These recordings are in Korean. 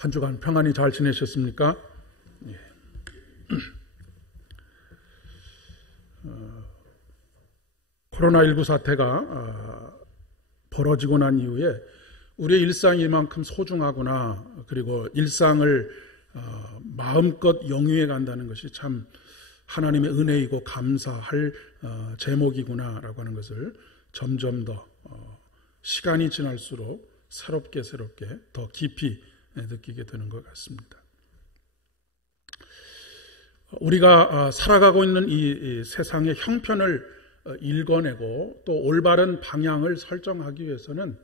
한 주간 평안히 잘 지내셨습니까? 예. 코로나19 사태가 벌어지고 난 이후에 우리의 일상이 이만큼 소중하구나, 그리고 일상을 마음껏 영위해 간다는 것이 참 하나님의 은혜이고 감사할 제목이구나라고 하는 것을 점점 더 시간이 지날수록 새롭게 더 깊이 느끼게 되는 것 같습니다. 우리가 살아가고 있는 이 세상의 형편을 읽어내고 또 올바른 방향을 설정하기 위해서는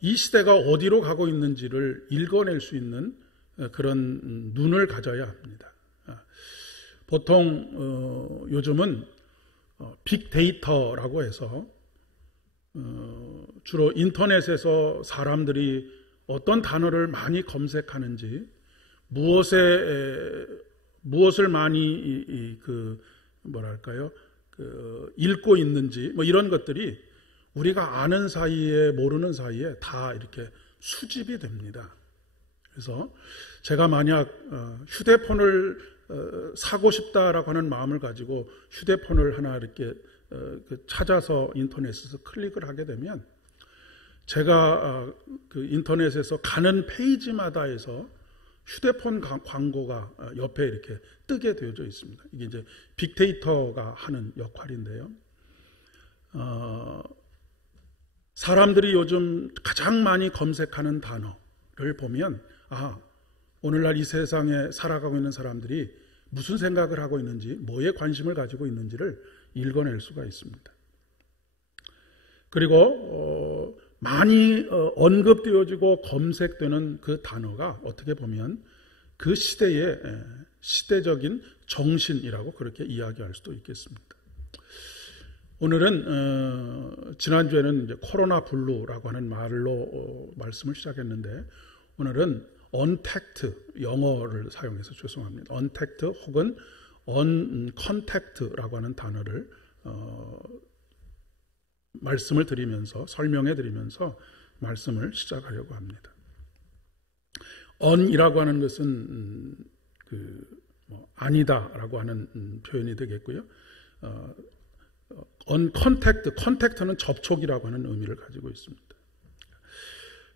이 시대가 어디로 가고 있는지를 읽어낼 수 있는 그런 눈을 가져야 합니다. 보통 요즘은 빅데이터라고 해서 주로 인터넷에서 사람들이 어떤 단어를 많이 검색하는지, 무엇을 많이 읽고 있는지, 이런 것들이 우리가 아는 사이에 모르는 사이에 다 이렇게 수집이 됩니다. 그래서 제가 만약 휴대폰을 사고 싶다라고 하는 마음을 가지고 휴대폰을 하나 이렇게 찾아서 인터넷에서 클릭을 하게 되면, 제가 그 인터넷에서 가는 페이지마다 해서 휴대폰 광고가 옆에 이렇게 뜨게 되어져 있습니다. 이게 이제 빅데이터가 하는 역할인데요. 사람들이 요즘 가장 많이 검색하는 단어를 보면, 오늘날 이 세상에 살아가고 있는 사람들이 무슨 생각을 하고 있는지, 뭐에 관심을 가지고 있는지를 읽어낼 수가 있습니다. 그리고 많이 언급되어지고 검색되는 그 단어가 어떻게 보면 그 시대의 시대적인 정신이라고 그렇게 이야기할 수도 있겠습니다. 오늘은 지난주에는 이제 코로나 블루라고 하는 말로 말씀을 시작했는데, 오늘은 언택트, 영어를 사용해서 죄송합니다. 언택트 혹은 언컨택트라고 하는 단어를 말씀을 드리면서, 설명해 드리면서 말씀을 시작하려고 합니다. 언이라고 하는 것은 아니다라고 하는 표현이 되겠고요. 컨택트는 접촉이라고 하는 의미를 가지고 있습니다.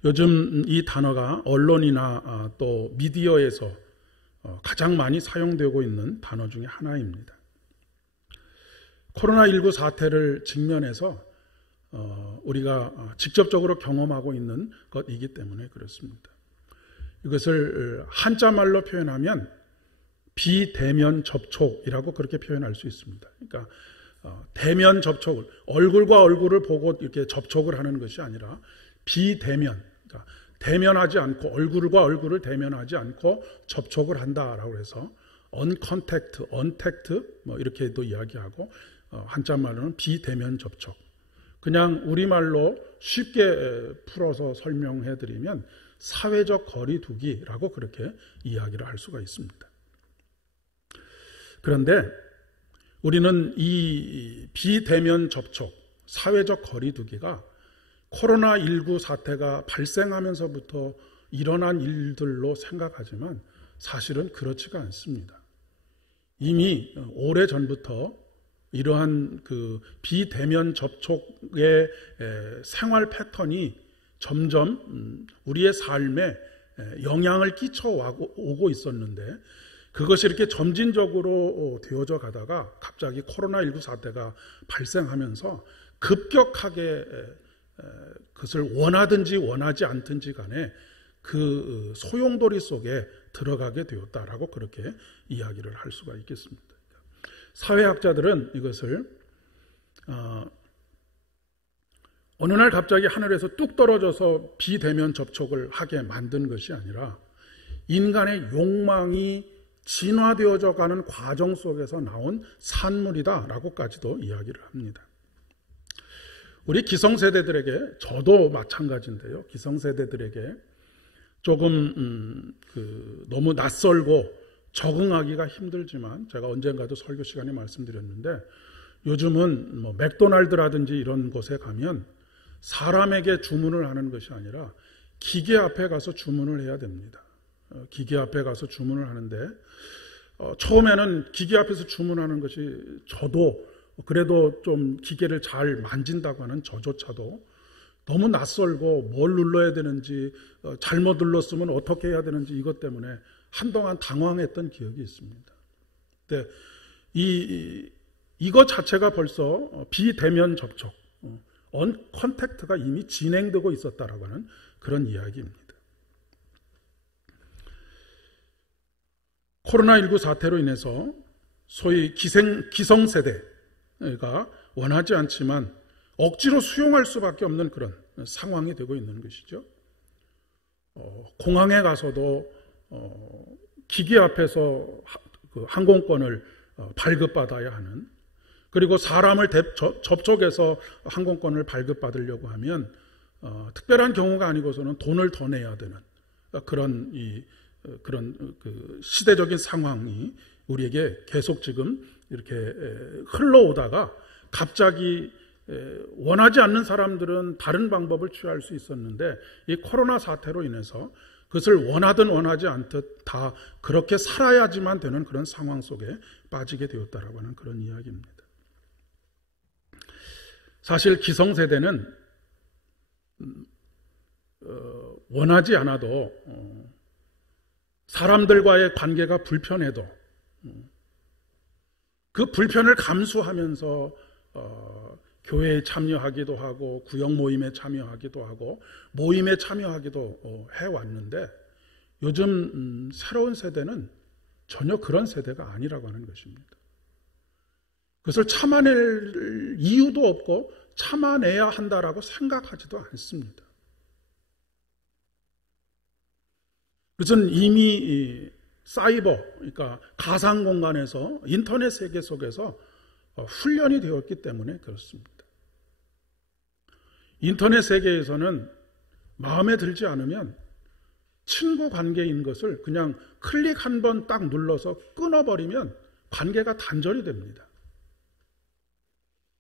요즘 이 단어가 언론이나 또 미디어에서 가장 많이 사용되고 있는 단어 중에 하나입니다. 코로나19 사태를 직면해서 우리가 직접적으로 경험하고 있는 것이기 때문에 그렇습니다. 이것을 한자말로 표현하면 비대면 접촉이라고 그렇게 표현할 수 있습니다. 그러니까 대면 접촉을, 얼굴과 얼굴을 보고 이렇게 접촉을 하는 것이 아니라 비대면, 그러니까 대면하지 않고, 얼굴과 얼굴을 대면하지 않고 접촉을 한다라고 해서 언컨택트, 언택트 이렇게도 이야기하고, 한자말로는 비대면 접촉. 그냥 우리말로 쉽게 풀어서 설명해 드리면 사회적 거리 두기라고 그렇게 이야기를 할 수가 있습니다. 그런데 우리는 이 비대면 접촉, 사회적 거리 두기가 코로나19 사태가 발생하면서부터 일어난 일들로 생각하지만 사실은 그렇지가 않습니다. 이미 오래전부터 이러한 그 비대면 접촉의 생활 패턴이 점점 우리의 삶에 영향을 끼쳐오고 있었는데, 그것이 이렇게 점진적으로 되어져 가다가 갑자기 코로나19 사태가 발생하면서 급격하게 그것을 원하든지 원하지 않든지 간에 그 소용돌이 속에 들어가게 되었다라고 그렇게 이야기를 할 수가 있겠습니다. 사회학자들은 이것을 어느 날 갑자기 하늘에서 뚝 떨어져서 비대면 접촉을 하게 만든 것이 아니라 인간의 욕망이 진화되어져 가는 과정 속에서 나온 산물이다라고까지도 이야기를 합니다. 우리 기성세대들에게, 저도 마찬가지인데요, 기성세대들에게 조금 너무 낯설고 적응하기가 힘들지만, 제가 언젠가도 설교 시간에 말씀드렸는데, 요즘은 맥도날드라든지 이런 곳에 가면 사람에게 주문을 하는 것이 아니라 기계 앞에 가서 주문을 해야 됩니다. 기계 앞에 가서 주문을 하는데 처음에는 기계 앞에서 주문하는 것이 저도 그래도 좀 기계를 잘 만진다고 하는 저조차도 너무 낯설고 뭘 눌러야 되는지 잘못 눌렀으면 어떻게 해야 되는지 이것 때문에 한동안 당황했던 기억이 있습니다. 근데 이거 자체가 벌써 비대면 접촉, 언 컨택트가 이미 진행되고 있었다라고 하는 그런 이야기입니다. 코로나19 사태로 인해서 소위 기성세대가 원하지 않지만 억지로 수용할 수밖에 없는 그런 상황이 되고 있는 것이죠. 공항에 가서도 기계 앞에서 그 항공권을 발급받아야 하는, 그리고 사람을 접촉해서 항공권을 발급받으려고 하면 특별한 경우가 아니고서는 돈을 더 내야 되는 그런 그 시대적인 상황이 우리에게 계속 지금 이렇게 흘러오다가 갑자기 원하지 않는 사람들은 다른 방법을 취할 수 있었는데 이 코로나 사태로 인해서 그것을 원하든 원하지 않듯 다 그렇게 살아야지만 되는 그런 상황 속에 빠지게 되었다라고 하는 그런 이야기입니다. 사실 기성세대는 원하지 않아도 사람들과의 관계가 불편해도 그 불편을 감수하면서 교회에 참여하기도 하고 구역 모임에 참여하기도 하고 모임에 참여하기도 해왔는데 요즘 새로운 세대는 전혀 그런 세대가 아니라고 하는 것입니다. 그것을 참아낼 이유도 없고 참아내야 한다라고 생각하지도 않습니다. 그것은 이미 사이버, 그러니까 가상 공간에서 인터넷 세계 속에서 훈련이 되었기 때문에 그렇습니다. 인터넷 세계에서는 마음에 들지 않으면 친구 관계인 것을 그냥 클릭 한 번 딱 눌러서 끊어버리면 관계가 단절이 됩니다.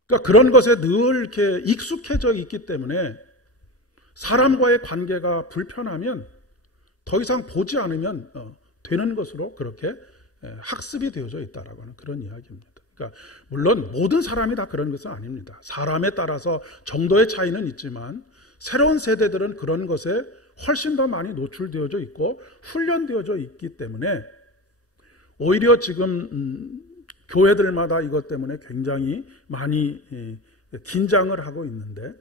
그러니까 그런 것에 늘 이렇게 익숙해져 있기 때문에 사람과의 관계가 불편하면 더 이상 보지 않으면 되는 것으로 그렇게 학습이 되어져 있다라고 하는 그런 이야기입니다. 그러니까 물론 모든 사람이 다 그런 것은 아닙니다. 사람에 따라서 정도의 차이는 있지만 새로운 세대들은 그런 것에 훨씬 더 많이 노출되어져 있고 훈련되어져 있기 때문에 오히려 지금 교회들마다 이것 때문에 굉장히 많이 긴장을 하고 있는데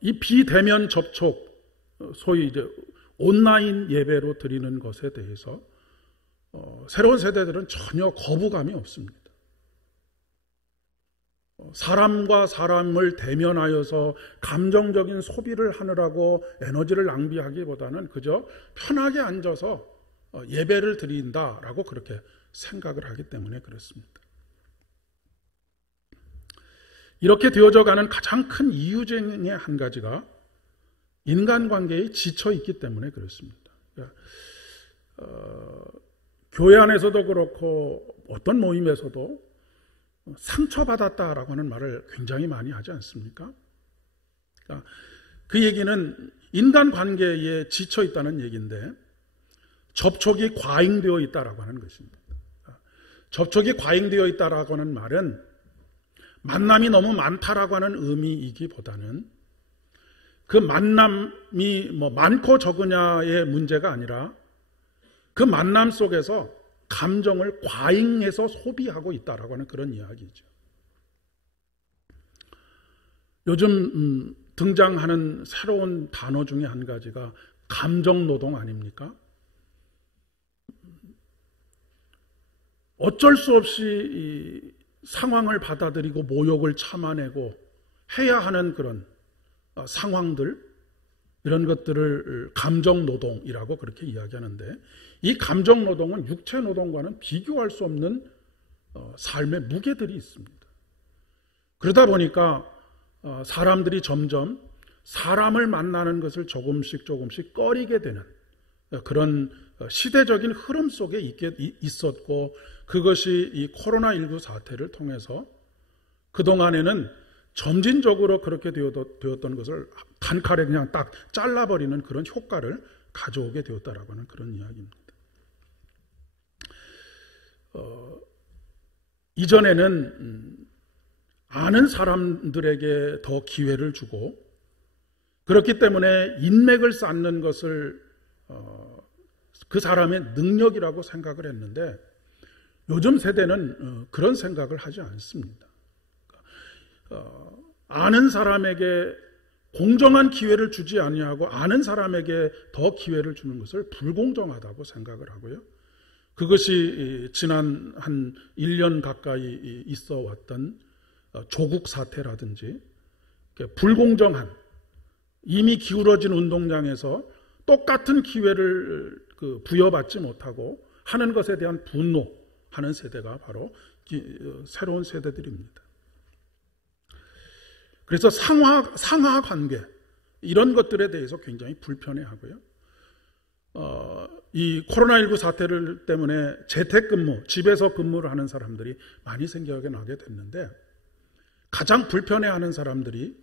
이 비대면 접촉, 소위 이제 온라인 예배로 드리는 것에 대해서 새로운 세대들은 전혀 거부감이 없습니다. 사람과 사람을 대면하여서 감정적인 소비를 하느라고 에너지를 낭비하기보다는 그저 편하게 앉아서 예배를 드린다라고 그렇게 생각을 하기 때문에 그렇습니다. 이렇게 되어져 가는 가장 큰 이유 중에 한 가지가 인간관계에 지쳐 있기 때문에 그렇습니다. 그러니까 교회 안에서도 그렇고 어떤 모임에서도 상처받았다라고 하는 말을 굉장히 많이 하지 않습니까? 그러니까 그 얘기는 인간관계에 지쳐 있다는 얘기인데 접촉이 과잉되어 있다라고 하는 것입니다. 접촉이 과잉되어 있다라고 하는 말은 만남이 너무 많다라고 하는 의미이기보다는 그 만남이 많고 적으냐의 문제가 아니라 그 만남 속에서 감정을 과잉해서 소비하고 있다라고 하는 그런 이야기죠. 요즘 등장하는 새로운 단어 중에 한 가지가 감정노동 아닙니까? 어쩔 수 없이 이 상황을 받아들이고 모욕을 참아내고 해야 하는 그런 상황들, 이런 것들을 감정노동이라고 그렇게 이야기하는데 이 감정노동은 육체노동과는 비교할 수 없는 삶의 무게들이 있습니다. 그러다 보니까 사람들이 점점 사람을 만나는 것을 조금씩 꺼리게 되는 그런 시대적인 흐름 속에 있었고 그것이 이 코로나19 사태를 통해서 그동안에는 점진적으로 그렇게 되었던 것을 단칼에 그냥 딱 잘라버리는 그런 효과를 가져오게 되었다라고 하는 그런 이야기입니다. 이전에는 아는 사람들에게 더 기회를 주고 그렇기 때문에 인맥을 쌓는 것을 그 사람의 능력이라고 생각을 했는데 요즘 세대는 그런 생각을 하지 않습니다. 아는 사람에게 공정한 기회를 주지 아니하고 아는 사람에게 더 기회를 주는 것을 불공정하다고 생각을 하고요. 그것이 지난 한 1년 가까이 있어 왔던 조국 사태라든지 불공정한 이미 기울어진 운동장에서 똑같은 기회를 부여받지 못하고 하는 것에 대한 분노하는 세대가 바로 새로운 세대들입니다. 그래서 상하 관계 이런 것들에 대해서 굉장히 불편해하고요. 이 코로나19 사태를 때문에 재택근무, 집에서 근무를 하는 사람들이 많이 생겨나게 됐는데 가장 불편해하는 사람들이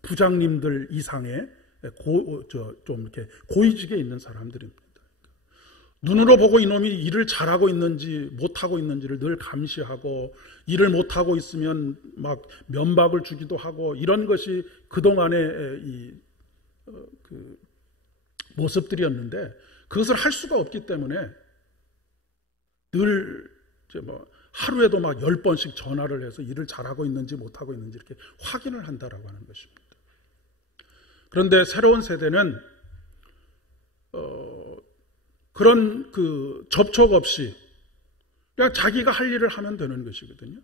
부장님들 이상의 좀 이렇게 고위직에 있는 사람들입니다. 눈으로 보고 이놈이 일을 잘하고 있는지 못하고 있는지를 늘 감시하고 일을 못하고 있으면 막 면박을 주기도 하고 이런 것이 그동안의 그 모습들이었는데 그것을 할 수가 없기 때문에 늘 하루에도 막 10번씩 전화를 해서 일을 잘하고 있는지 못하고 있는지 이렇게 확인을 한다라고 하는 것입니다. 그런데 새로운 세대는 그런 접촉 없이 그냥 자기가 할 일을 하면 되는 것이거든요.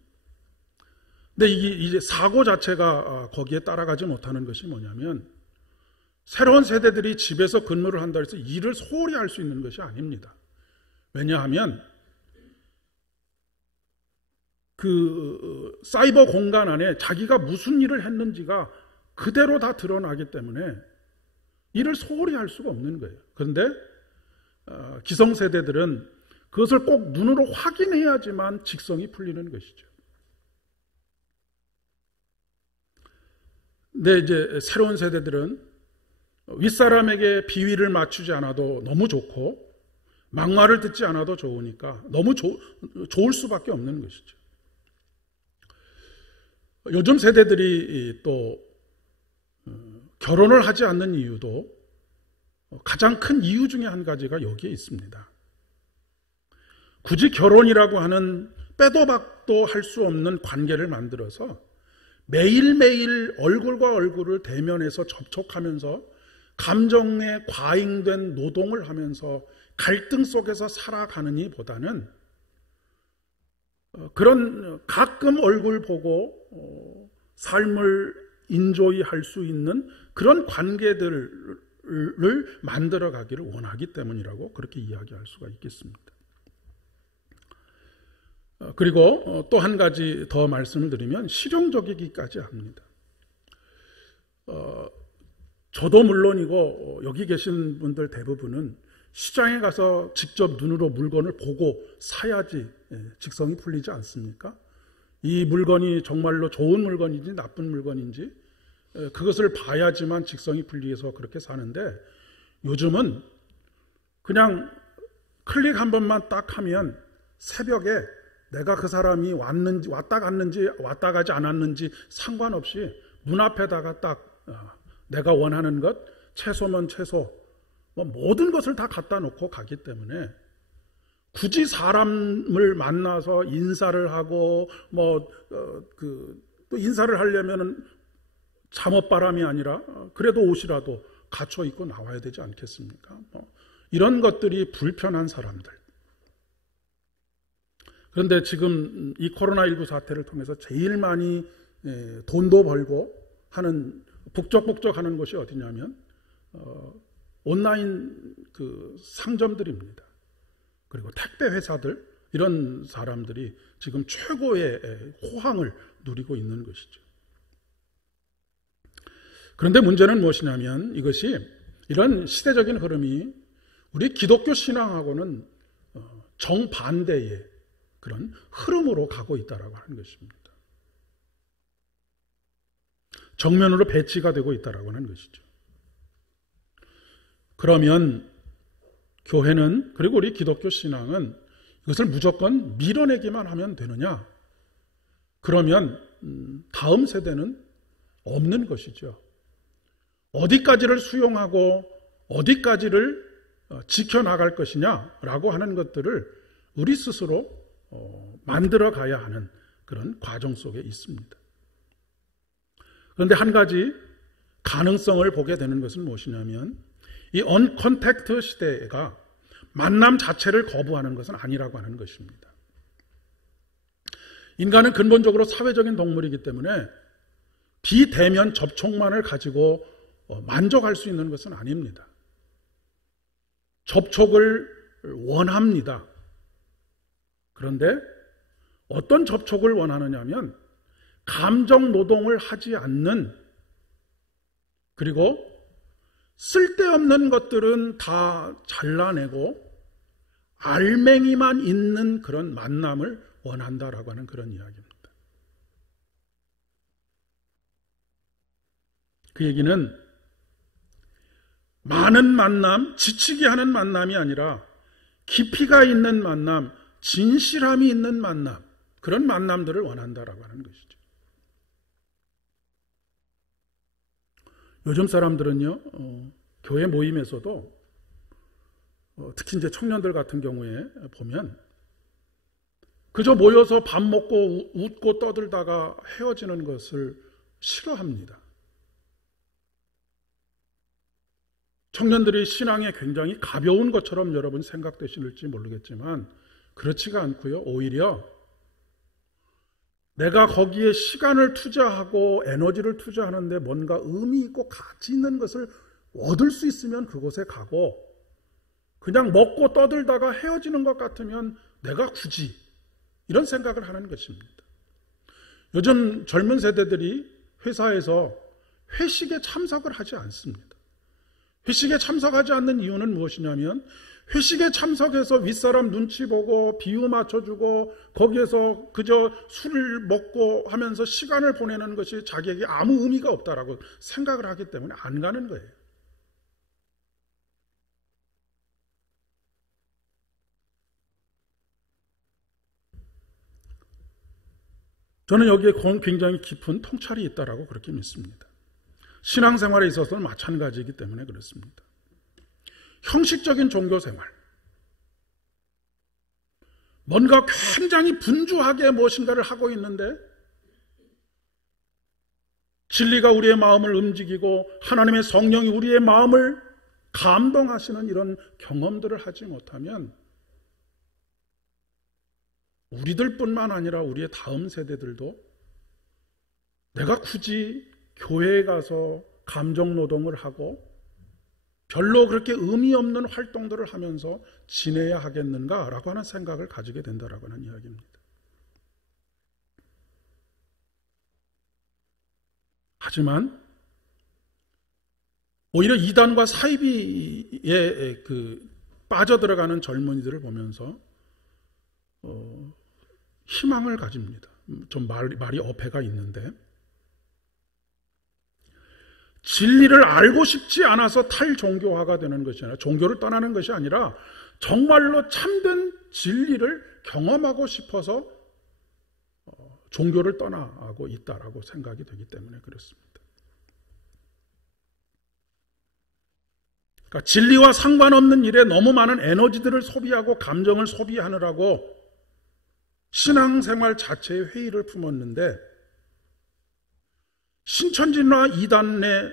근데 이제 사고 자체가 거기에 따라가지 못하는 것이 뭐냐면 새로운 세대들이 집에서 근무를 한다 해서 일을 소홀히 할 수 있는 것이 아닙니다. 왜냐하면 그 사이버 공간 안에 자기가 무슨 일을 했는지가 그대로 다 드러나기 때문에 일을 소홀히 할 수가 없는 거예요. 그런데 기성세대들은 그것을 꼭 눈으로 확인해야지만 직성이 풀리는 것이죠. 근데 이제 새로운 세대들은 윗사람에게 비위를 맞추지 않아도 너무 좋고 막말을 듣지 않아도 좋으니까 너무 좋을 수밖에 없는 것이죠. 요즘 세대들이 또 결혼을 하지 않는 이유도 가장 큰 이유 중에 한 가지가 여기에 있습니다. 굳이 결혼이라고 하는 빼도 박도 할 수 없는 관계를 만들어서 매일매일 얼굴과 얼굴을 대면해서 접촉하면서 감정에 과잉된 노동을 하면서 갈등 속에서 살아가느니 보다는 그런 가끔 얼굴 보고 삶을 인조이 할 수 있는 그런 관계들을 만들어 가기를 원하기 때문이라고 그렇게 이야기할 수가 있겠습니다. 그리고 또 한 가지 더 말씀을 드리면 실용적이기까지 합니다. 저도 물론이고 여기 계신 분들 대부분은 시장에 가서 직접 눈으로 물건을 보고 사야지 직성이 풀리지 않습니까? 이 물건이 정말로 좋은 물건인지 나쁜 물건인지 그것을 봐야지만 직성이 풀리해서 그렇게 사는데 요즘은 그냥 클릭 한 번만 딱 하면 새벽에 내가 그 사람이 왔다 갔는지 왔다 가지 않았는지 상관없이 문 앞에다가 딱 내가 원하는 것 채소면 채소 모든 것을 다 갖다 놓고 가기 때문에 굳이 사람을 만나서 인사를 하고 또 인사를 하려면은 잠옷바람이 아니라 그래도 옷이라도 갖춰 입고 나와야 되지 않겠습니까? 이런 것들이 불편한 사람들. 그런데 지금 이 코로나19 사태를 통해서 제일 많이 돈도 벌고 하는 북적북적하는 곳이 어디냐면 온라인 상점들입니다. 그리고 택배 회사들 이런 사람들이 지금 최고의 호황을 누리고 있는 것이죠. 그런데 문제는 무엇이냐면 이것이 이런 시대적인 흐름이 우리 기독교 신앙하고는 정반대의 그런 흐름으로 가고 있다라고 하는 것입니다. 정면으로 배치가 되고 있다라고 하는 것이죠. 그러면 교회는, 그리고 우리 기독교 신앙은 이것을 무조건 밀어내기만 하면 되느냐? 그러면 다음 세대는 없는 것이죠. 어디까지를 수용하고 어디까지를 지켜나갈 것이냐라고 하는 것들을 우리 스스로 만들어 가야 하는 그런 과정 속에 있습니다. 그런데 한 가지 가능성을 보게 되는 것은 무엇이냐면, 이 언컨택트 시대가 만남 자체를 거부하는 것은 아니라고 하는 것입니다. 인간은 근본적으로 사회적인 동물이기 때문에 비대면 접촉만을 가지고 만족할 수 있는 것은 아닙니다. 접촉을 원합니다. 그런데 어떤 접촉을 원하느냐면 감정 노동을 하지 않는, 그리고 쓸데없는 것들은 다 잘라내고 알맹이만 있는 그런 만남을 원한다라고 하는 그런 이야기입니다. 그 얘기는 많은 만남, 지치게 하는 만남이 아니라 깊이가 있는 만남, 진실함이 있는 만남, 그런 만남들을 원한다라고 하는 것이죠. 요즘 사람들은요, 교회 모임에서도 특히 이제 청년들 같은 경우에 보면 그저 모여서 밥 먹고 웃고 떠들다가 헤어지는 것을 싫어합니다. 청년들이 신앙에 굉장히 가벼운 것처럼 여러분 생각되실지 모르겠지만 그렇지가 않고요. 오히려 내가 거기에 시간을 투자하고 에너지를 투자하는데 뭔가 의미 있고 가치 있는 것을 얻을 수 있으면 그곳에 가고, 그냥 먹고 떠들다가 헤어지는 것 같으면 내가 굳이 이런 생각을 하는 것입니다. 요즘 젊은 세대들이 회사에서 회식에 참석을 하지 않습니다. 회식에 참석하지 않는 이유는 무엇이냐면, 회식에 참석해서 윗사람 눈치 보고 비유 맞춰주고 거기에서 그저 술을 먹고 하면서 시간을 보내는 것이 자기에게 아무 의미가 없다라고 생각을 하기 때문에 안 가는 거예요. 저는 여기에 굉장히 깊은 통찰이 있다라고 그렇게 믿습니다. 신앙생활에 있어서는 마찬가지이기 때문에 그렇습니다. 형식적인 종교생활, 뭔가 굉장히 분주하게 무엇인가를 하고 있는데 진리가 우리의 마음을 움직이고 하나님의 성령이 우리의 마음을 감동하시는 이런 경험들을 하지 못하면 우리들뿐만 아니라 우리의 다음 세대들도 내가 굳이 교회에 가서 감정노동을 하고 별로 그렇게 의미 없는 활동들을 하면서 지내야 하겠는가라고 하는 생각을 가지게 된다라고 하는 이야기입니다. 하지만 오히려 이단과 사이비에 빠져들어가는 젊은이들을 보면서 희망을 가집니다. 좀 말이 어폐가 있는데, 진리를 알고 싶지 않아서 탈종교화가 되는 것이 아니라, 종교를 떠나는 것이 아니라 정말로 참된 진리를 경험하고 싶어서 종교를 떠나고 있다라고 생각이 되기 때문에 그렇습니다. 그러니까 진리와 상관없는 일에 너무 많은 에너지들을 소비하고 감정을 소비하느라고 신앙생활 자체의 회의를 품었는데, 신천지나 이단의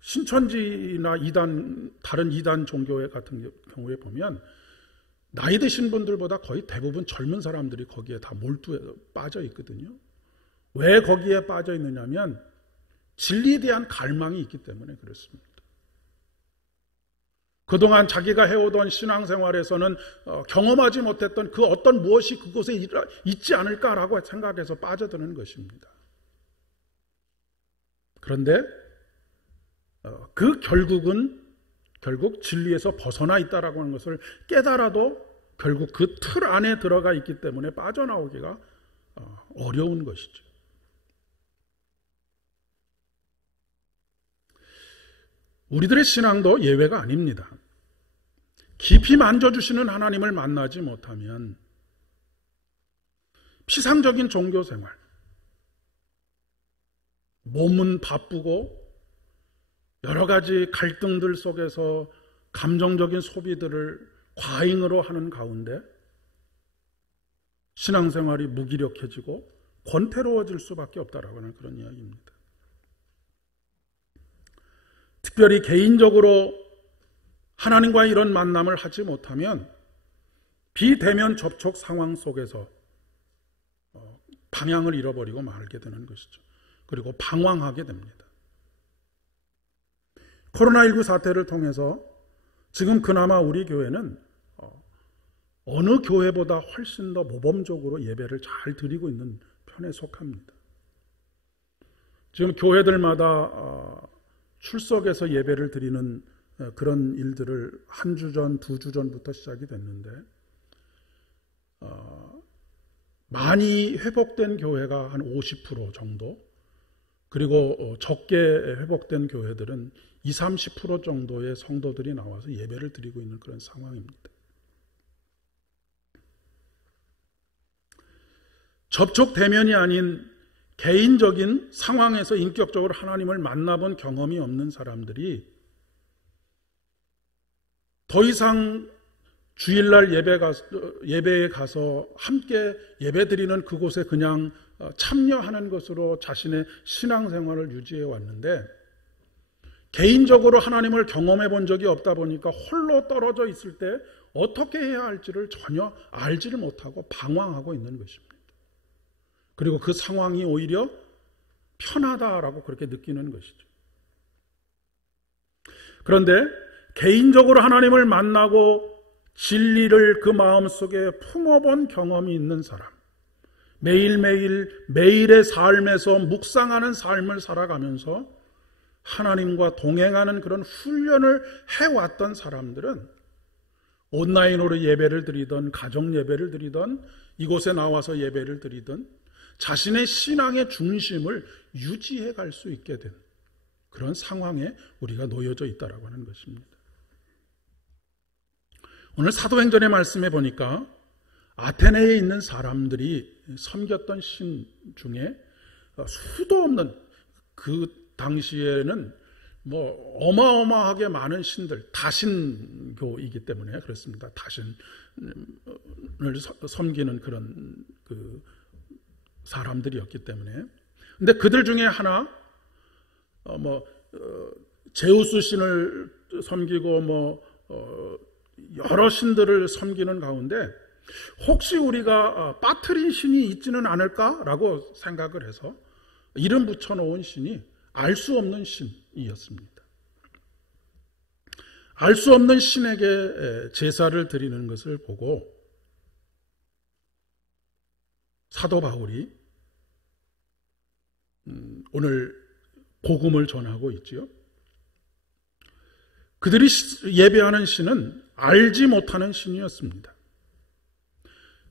신천지나 이단, 다른 이단 종교 같은 경우에 보면 나이 드신 분들보다 거의 대부분 젊은 사람들이 거기에 다 몰두해 빠져 있거든요. 왜 거기에 빠져 있느냐면 진리에 대한 갈망이 있기 때문에 그렇습니다. 그동안 자기가 해오던 신앙생활에서는 경험하지 못했던 그 어떤 무엇이 그곳에 있지 않을까라고 생각해서 빠져드는 것입니다. 그런데 결국 진리에서 벗어나 있다라고 하는 것을 깨달아도 결국 그 틀 안에 들어가 있기 때문에 빠져나오기가 어려운 것이죠. 우리들의 신앙도 예외가 아닙니다. 깊이 만져주시는 하나님을 만나지 못하면 피상적인 종교 생활, 몸은 바쁘고 여러 가지 갈등들 속에서 감정적인 소비들을 과잉으로 하는 가운데 신앙생활이 무기력해지고 권태로워질 수밖에 없다라고 하는 그런 이야기입니다. 특별히 개인적으로 하나님과의 이런 만남을 하지 못하면 비대면 접촉 상황 속에서 방향을 잃어버리고 말게 되는 것이죠. 그리고 방황하게 됩니다. 코로나19 사태를 통해서 지금 그나마 우리 교회는 어느 교회보다 훨씬 더 모범적으로 예배를 잘 드리고 있는 편에 속합니다. 지금 교회들마다 출석해서 예배를 드리는 그런 일들을 한 주 전, 2주 전부터 시작이 됐는데 많이 회복된 교회가 한 50% 정도, 그리고 적게 회복된 교회들은 20, 30% 정도의 성도들이 나와서 예배를 드리고 있는 그런 상황입니다. 접촉 대면이 아닌 개인적인 상황에서 인격적으로 하나님을 만나본 경험이 없는 사람들이 더 이상 주일날 예배에 가서 함께 예배드리는 그곳에 그냥 참여하는 것으로 자신의 신앙생활을 유지해 왔는데 개인적으로 하나님을 경험해 본 적이 없다 보니까 홀로 떨어져 있을 때 어떻게 해야 할지를 전혀 알지를 못하고 방황하고 있는 것입니다. 그리고 그 상황이 오히려 편하다라고 그렇게 느끼는 것이죠. 그런데 개인적으로 하나님을 만나고 진리를 그 마음속에 품어본 경험이 있는 사람, 매일의 삶에서 묵상하는 삶을 살아가면서 하나님과 동행하는 그런 훈련을 해왔던 사람들은 온라인으로 예배를 드리던, 가정 예배를 드리던, 이곳에 나와서 예배를 드리던 자신의 신앙의 중심을 유지해 갈 수 있게 된 그런 상황에 우리가 놓여져 있다라고 하는 것입니다. 오늘 사도행전의 말씀에 보니까 아테네에 있는 사람들이 섬겼던 신 중에 수도 없는, 그 당시에는 어마어마하게 많은 신들, 다신교이기 때문에 그렇습니다. 다신을 섬기는 그런 사람들이었기 때문에. 근데 그들 중에 하나, 제우스 신을 섬기고 여러 신들을 섬기는 가운데 혹시 우리가 빠트린 신이 있지는 않을까라고 생각을 해서 이름 붙여놓은 신이 알 수 없는 신이었습니다. 알 수 없는 신에게 제사를 드리는 것을 보고 사도 바울이 오늘 복음을 전하고 있지요. 그들이 예배하는 신은 알지 못하는 신이었습니다.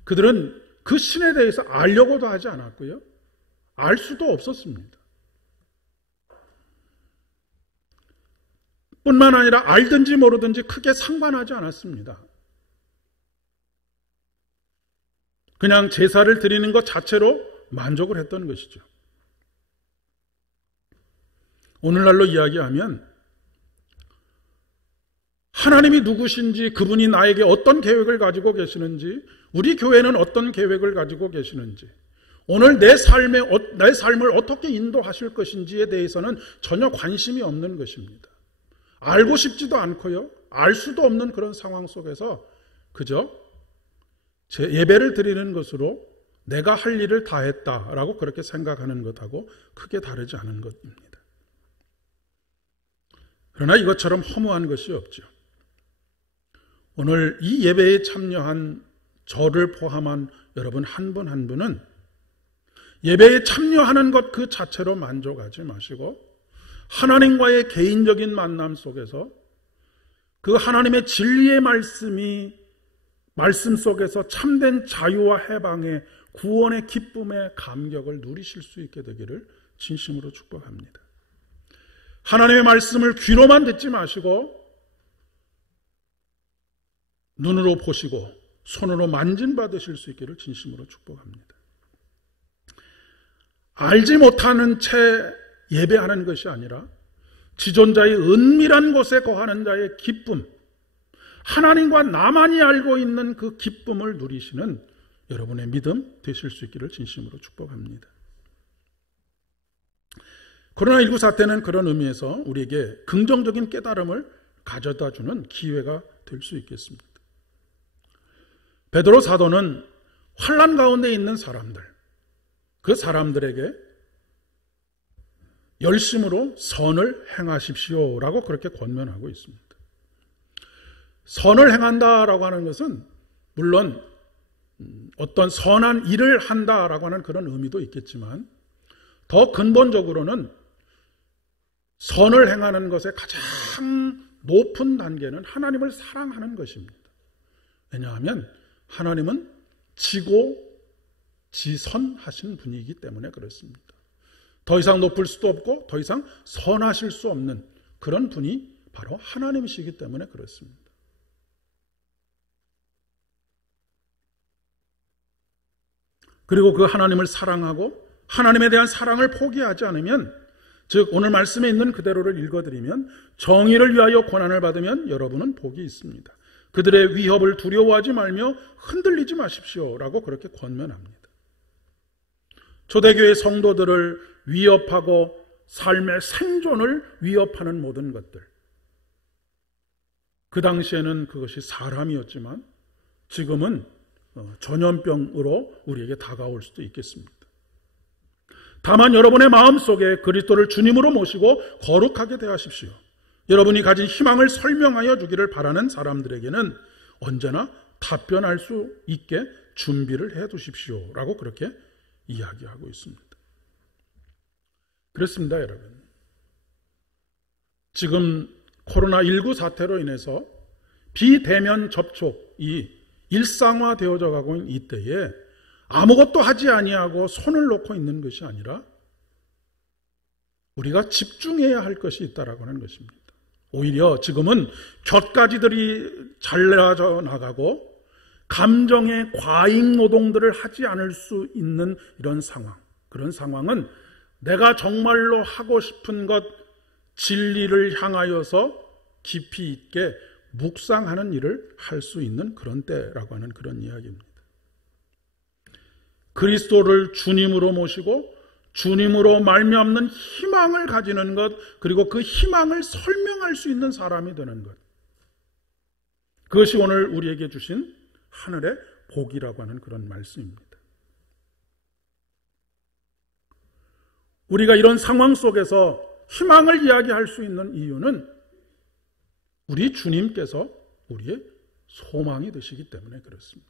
그들은 그 신에 대해서 알려고도 하지 않았고요. 알 수도 없었습니다. 뿐만 아니라 알든지 모르든지 크게 상관하지 않았습니다. 그냥 제사를 드리는 것 자체로 만족을 했던 것이죠. 오늘날로 이야기하면 하나님이 누구신지, 그분이 나에게 어떤 계획을 가지고 계시는지, 우리 교회는 어떤 계획을 가지고 계시는지, 오늘 내 삶을 어떻게 인도하실 것인지에 대해서는 전혀 관심이 없는 것입니다. 알고 싶지도 않고요, 알 수도 없는 그런 상황 속에서 그저 제 예배를 드리는 것으로 내가 할 일을 다 했다라고 그렇게 생각하는 것하고 크게 다르지 않은 것입니다. 그러나 이것처럼 허무한 것이 없죠. 오늘 이 예배에 참여한 저를 포함한 여러분 한 분 한 분은 예배에 참여하는 것 그 자체로 만족하지 마시고 하나님과의 개인적인 만남 속에서 그 하나님의 진리의 말씀 속에서 참된 자유와 해방의 구원의 기쁨의 감격을 누리실 수 있게 되기를 진심으로 축복합니다. 하나님의 말씀을 귀로만 듣지 마시고 눈으로 보시고 손으로 만진받으실 수 있기를 진심으로 축복합니다. 알지 못하는 채 예배하는 것이 아니라 지존자의 은밀한 곳에 거하는 자의 기쁨, 하나님과 나만이 알고 있는 그 기쁨을 누리시는 여러분의 믿음 되실 수 있기를 진심으로 축복합니다. 코로나19 사태는 그런 의미에서 우리에게 긍정적인 깨달음을 가져다 주는 기회가 될 수 있겠습니다. 베드로 사도는 환난 가운데 있는 사람들, 그 사람들에게 열심으로 선을 행하십시오라고 그렇게 권면하고 있습니다. 선을 행한다라고 하는 것은 물론 어떤 선한 일을 한다라고 하는 그런 의미도 있겠지만 더 근본적으로는 선을 행하는 것의 가장 높은 단계는 하나님을 사랑하는 것입니다. 왜냐하면 하나님은 지고지선하신 분이기 때문에 그렇습니다. 더 이상 높을 수도 없고 더 이상 선하실 수 없는 그런 분이 바로 하나님이시기 때문에 그렇습니다. 그리고 그 하나님을 사랑하고 하나님에 대한 사랑을 포기하지 않으면, 즉 오늘 말씀에 있는 그대로를 읽어드리면 정의를 위하여 고난을 받으면 여러분은 복이 있습니다. 그들의 위협을 두려워하지 말며 흔들리지 마십시오라고 그렇게 권면합니다. 초대교회 성도들을 위협하고 삶의 생존을 위협하는 모든 것들, 그 당시에는 그것이 사람이었지만 지금은 전염병으로 우리에게 다가올 수도 있겠습니다. 다만 여러분의 마음속에 그리스도를 주님으로 모시고 거룩하게 대하십시오. 여러분이 가진 희망을 설명하여 주기를 바라는 사람들에게는 언제나 답변할 수 있게 준비를 해 두십시오 라고 그렇게 이야기하고 있습니다. 그렇습니다, 여러분. 지금 코로나19 사태로 인해서 비대면 접촉이 일상화되어져 가고 있는 이때에 아무것도 하지 아니하고 손을 놓고 있는 것이 아니라 우리가 집중해야 할 것이 있다라고 하는 것입니다. 오히려 지금은 곁가지들이 잘라져 나가고 감정의 과잉 노동들을 하지 않을 수 있는 이런 상황, 그런 상황은 내가 정말로 하고 싶은 것, 진리를 향하여서 깊이 있게 묵상하는 일을 할 수 있는 그런 때라고 하는 그런 이야기입니다. 그리스도를 주님으로 모시고 주님으로 말미암는 희망을 가지는 것, 그리고 그 희망을 설명할 수 있는 사람이 되는 것, 그것이 오늘 우리에게 주신 하늘의 복이라고 하는 그런 말씀입니다. 우리가 이런 상황 속에서 희망을 이야기할 수 있는 이유는 우리 주님께서 우리의 소망이 되시기 때문에 그렇습니다.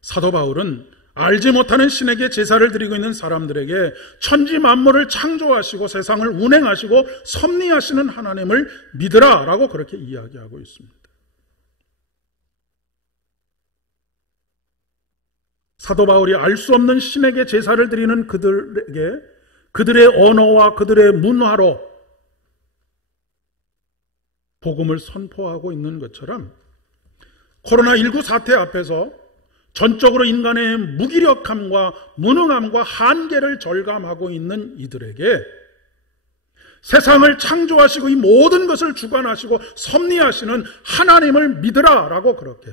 사도 바울은 알지 못하는 신에게 제사를 드리고 있는 사람들에게 천지 만물을 창조하시고 세상을 운행하시고 섭리하시는 하나님을 믿으라 라고 그렇게 이야기하고 있습니다. 사도 바울이 알 수 없는 신에게 제사를 드리는 그들에게 그들의 언어와 그들의 문화로 복음을 선포하고 있는 것처럼 코로나19 사태 앞에서 전적으로 인간의 무기력함과 무능함과 한계를 절감하고 있는 이들에게 세상을 창조하시고 이 모든 것을 주관하시고 섭리하시는 하나님을 믿으라 라고 그렇게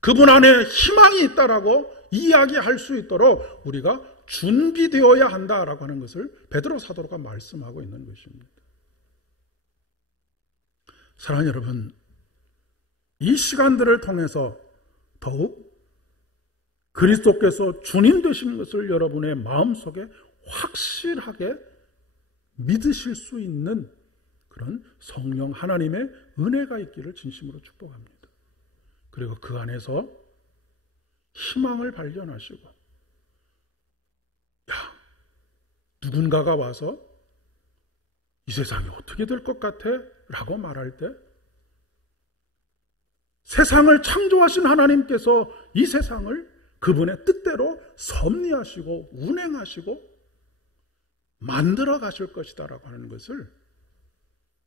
그분 안에 희망이 있다라고 이야기할 수 있도록 우리가 준비되어야 한다라고 하는 것을 베드로 사도가 말씀하고 있는 것입니다. 사랑하는 여러분, 이 시간들을 통해서 더욱 그리스도께서 주님 되신 것을 여러분의 마음속에 확실하게 믿으실 수 있는 그런 성령 하나님의 은혜가 있기를 진심으로 축복합니다. 그리고 그 안에서 희망을 발견하시고, 야, 누군가가 와서 이 세상이 어떻게 될 것 같아? 라고 말할 때 세상을 창조하신 하나님께서 이 세상을 그분의 뜻대로 섭리하시고 운행하시고 만들어 가실 것이다라고 하는 것을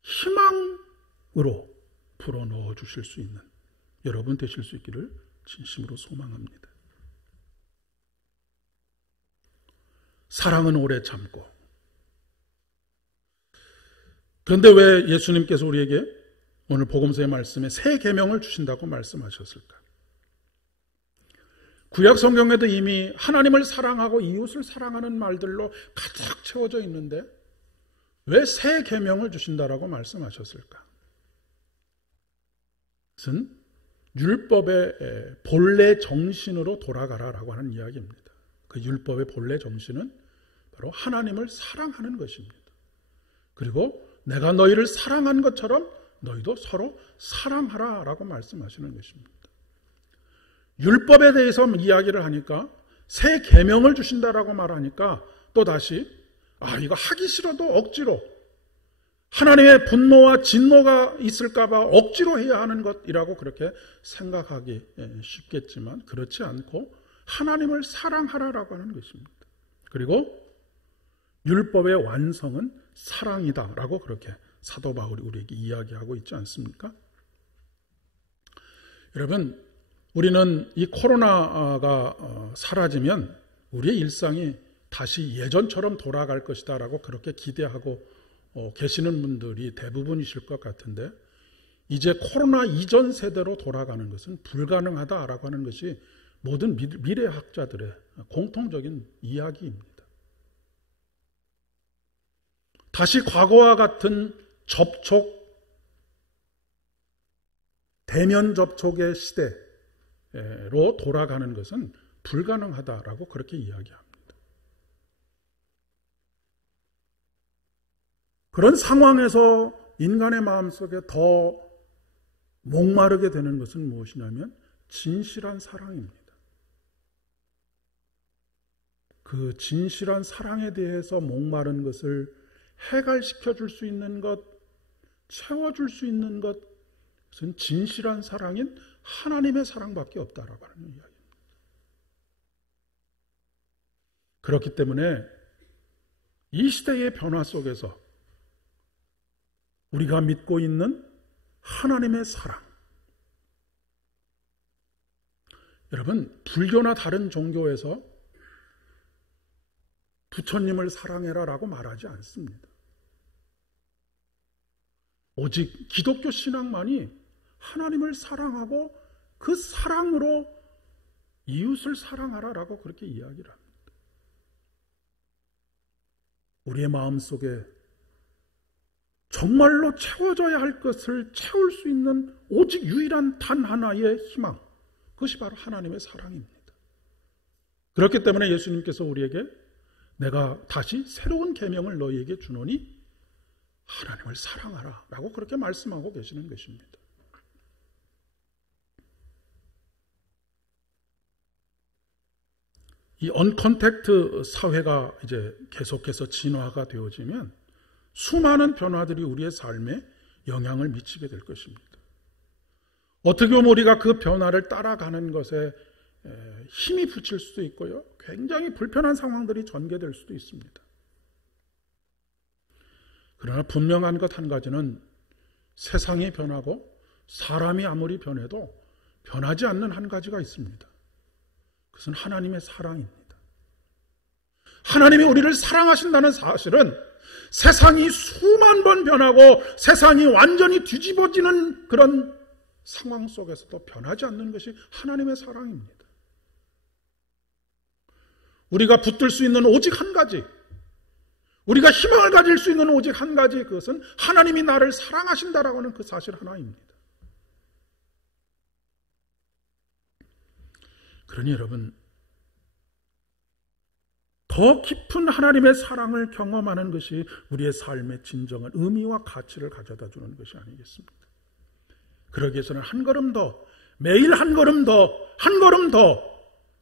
희망으로 불어넣어 주실 수 있는 여러분 되실 수 있기를 진심으로 소망합니다. 사랑은 오래 참고. 그런데 왜 예수님께서 우리에게 오늘 복음서의 말씀에 새 계명을 주신다고 말씀하셨을까? 구약 성경에도 이미 하나님을 사랑하고 이웃을 사랑하는 말들로 가득 채워져 있는데 왜 새 계명을 주신다라고 말씀하셨을까? 그것은 율법의 본래 정신으로 돌아가라라고 하는 이야기입니다. 그 율법의 본래 정신은 바로 하나님을 사랑하는 것입니다. 그리고 내가 너희를 사랑한 것처럼 너희도 서로 사랑하라라고 말씀하시는 것입니다. 율법에 대해서 이야기를 하니까 새 계명을 주신다라고 말하니까 또다시 이거 하기 싫어도 억지로 하나님의 분노와 진노가 있을까봐 억지로 해야 하는 것이라고 그렇게 생각하기 쉽겠지만 그렇지 않고 하나님을 사랑하라라고 하는 것입니다. 그리고 율법의 완성은 사랑이다라고 그렇게 사도 바울이 우리에게 이야기하고 있지 않습니까? 여러분, 우리는 이 코로나가 사라지면 우리의 일상이 다시 예전처럼 돌아갈 것이다라고 그렇게 기대하고 계시는 분들이 대부분이실 것 같은데 이제 코로나 이전 세대로 돌아가는 것은 불가능하다라고 하는 것이 모든 미래학자들의 공통적인 이야기입니다. 다시 과거와 같은 대면 접촉의 시대로 돌아가는 것은 불가능하다라고 그렇게 이야기합니다. 그런 상황에서 인간의 마음속에 더 목마르게 되는 것은 무엇이냐면 진실한 사랑입니다. 그 진실한 사랑에 대해서 목마른 것을 해갈시켜 줄 수 있는 것, 채워줄 수 있는 것은 진실한 사랑인 하나님의 사랑밖에 없다라고 하는 이야기입니다. 그렇기 때문에 이 시대의 변화 속에서 우리가 믿고 있는 하나님의 사랑, 여러분, 불교나 다른 종교에서 부처님을 사랑해라 라고 말하지 않습니다. 오직 기독교 신앙만이 하나님을 사랑하고 그 사랑으로 이웃을 사랑하라 라고 그렇게 이야기를 합니다. 우리의 마음속에 정말로 채워져야 할 것을 채울 수 있는 오직 유일한 단 하나의 희망, 그것이 바로 하나님의 사랑입니다. 그렇기 때문에 예수님께서 우리에게 내가 다시 새로운 계명을 너희에게 주노니 하나님을 사랑하라 라고 그렇게 말씀하고 계시는 것입니다. 이 언컨택트 사회가 이제 계속해서 진화가 되어지면 수많은 변화들이 우리의 삶에 영향을 미치게 될 것입니다. 어떻게 보면 우리가 그 변화를 따라가는 것에 힘이 붙일 수도 있고요. 굉장히 불편한 상황들이 전개될 수도 있습니다. 그러나 분명한 것 한 가지는 세상이 변하고 사람이 아무리 변해도 변하지 않는 한 가지가 있습니다. 그것은 하나님의 사랑입니다. 하나님이 우리를 사랑하신다는 사실은 세상이 수만 번 변하고 세상이 완전히 뒤집어지는 그런 상황 속에서도 변하지 않는 것이 하나님의 사랑입니다. 우리가 붙들 수 있는 오직 한 가지, 우리가 희망을 가질 수 있는 오직 한 가지, 그것은 하나님이 나를 사랑하신다라고 하는 그 사실 하나입니다. 그러니 여러분, 더 깊은 하나님의 사랑을 경험하는 것이 우리의 삶의 진정한 의미와 가치를 가져다 주는 것이 아니겠습니까? 그러기 위해서는 한 걸음 더, 매일 한 걸음 더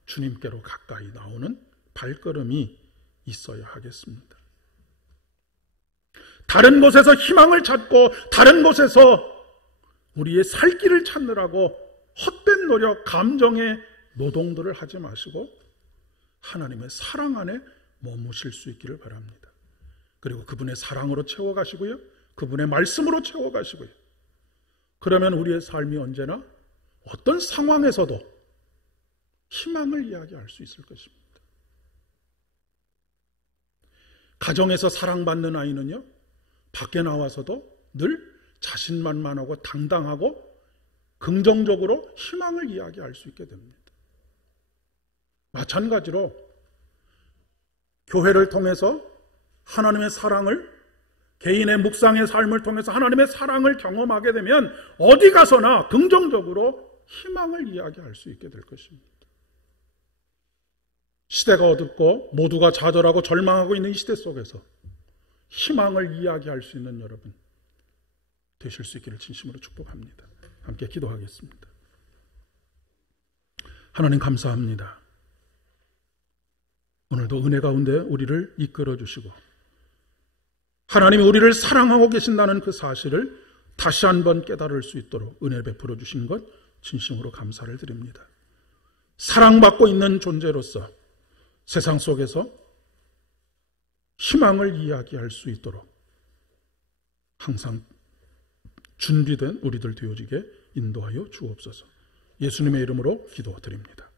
주님께로 가까이 나오는 발걸음이 있어야 하겠습니다. 다른 곳에서 희망을 찾고 다른 곳에서 우리의 살 길을 찾느라고 헛된 노력, 감정에 노동들을 하지 마시고 하나님의 사랑 안에 머무실 수 있기를 바랍니다. 그리고 그분의 사랑으로 채워가시고요. 그분의 말씀으로 채워가시고요. 그러면 우리의 삶이 언제나 어떤 상황에서도 희망을 이야기할 수 있을 것입니다. 가정에서 사랑받는 아이는요, 밖에 나와서도 늘 자신만만하고 당당하고 긍정적으로 희망을 이야기할 수 있게 됩니다. 마찬가지로 교회를 통해서 하나님의 사랑을, 개인의 묵상의 삶을 통해서 하나님의 사랑을 경험하게 되면 어디 가서나 긍정적으로 희망을 이야기할 수 있게 될 것입니다. 시대가 어둡고 모두가 좌절하고 절망하고 있는 이 시대 속에서 희망을 이야기할 수 있는 여러분 되실 수 있기를 진심으로 축복합니다. 함께 기도하겠습니다. 하나님 감사합니다. 오늘도 은혜 가운데 우리를 이끌어 주시고 하나님이 우리를 사랑하고 계신다는 그 사실을 다시 한번 깨달을 수 있도록 은혜 베풀어 주신 것 진심으로 감사를 드립니다. 사랑받고 있는 존재로서 세상 속에서 희망을 이야기할 수 있도록 항상 준비된 우리들 되어지게 인도하여 주옵소서. 예수님의 이름으로 기도드립니다.